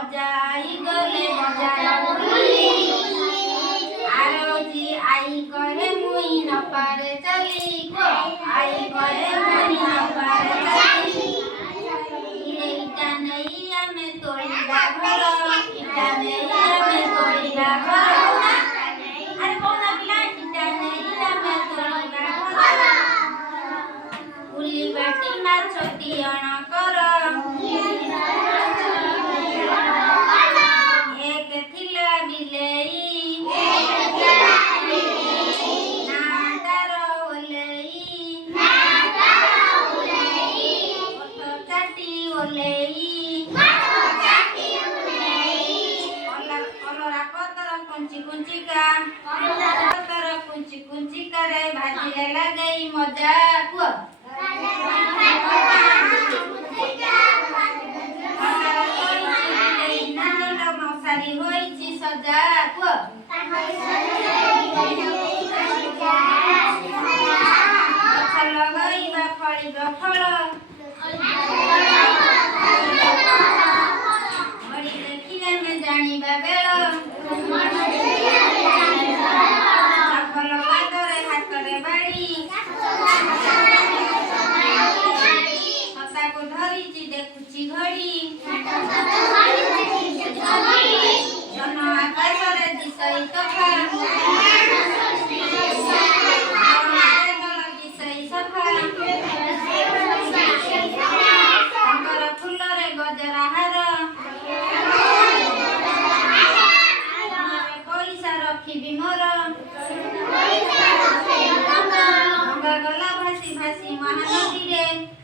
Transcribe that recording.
अजाई गले बजाया आरोजी आई कहे मुई न पारे चली आई कहे मुई न पारे चली इटा नहीं आमे तोड़ीला घर इटा नहीं आमे तोड़ीला घर अरे कौन पिला इटा नहीं आमे तोड़ीला घर उली बाटी माछ तियण कर एक थिला बिलेई कुंची करे भाजी लगई मजा कुआ मौसारी होई सजा कुआ लगई फड़ी फल बड़ी देखिए में जानिबा बेल देखुची घड़ी जन आकाशरे दिसई तफा दिसई सफा शंकर फुलरे गजरा हार पैसा रखिबी मोर गंगा गला भासी भासी महानदी रे